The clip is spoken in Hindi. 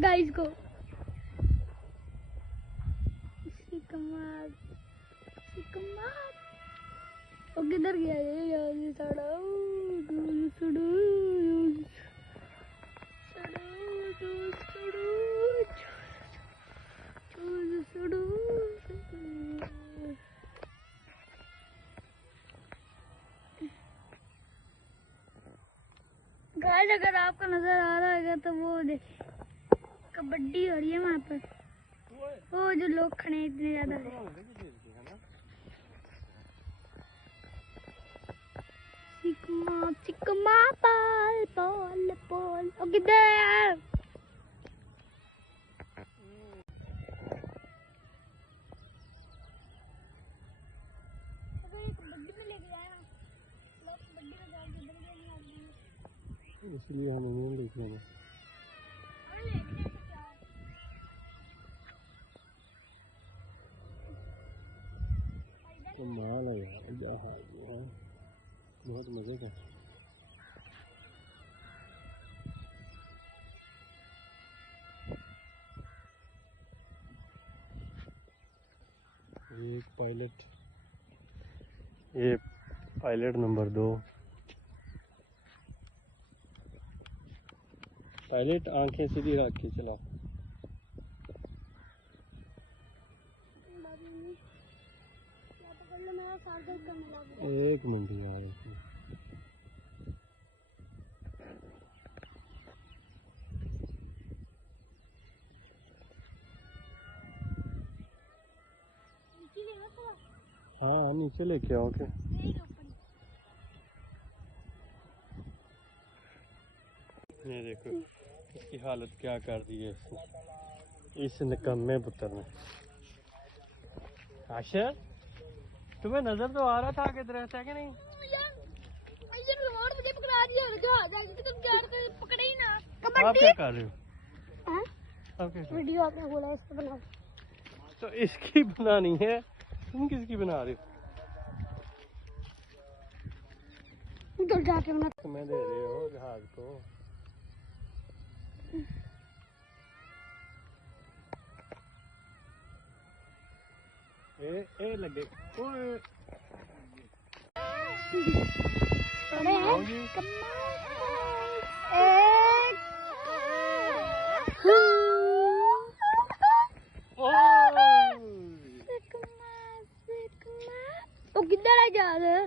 गाइस को वो किधर गया ये साड़ा गाइस अगर आपको नजर आ रहा है तो वो देखिए कबड्डी हो रही है वहाँ पर। वो जो लोग खड़े हैं इतने ज्यादा चिकमा पाल पोल पोल ओ किधर इसलिए हम नहीं देख लेंगे। कमाल है यार, बहुत मजे का। एक पायलट, ये पायलट नंबर 2। पायलट आंखें सीधी रख के चलाओ। एक मिनट यार, हाँ नीचे लेके आओ के। ये देखो इसकी हालत क्या कर दी है इस निकम्मे पुत्र ने। आशर तुम्हें नजर तो आ रहा था कि दरख्त है कि नहीं? आप क्या कर रहे हो? वीडियो आपने बोला इसको बना, तो इसकी बनानी है, तुम किसकी बना रहे हो? उधर जाके बना। तुम्हें दे रहे हो जहाज को। ए लगे ओए ओ किधर है जा रहे?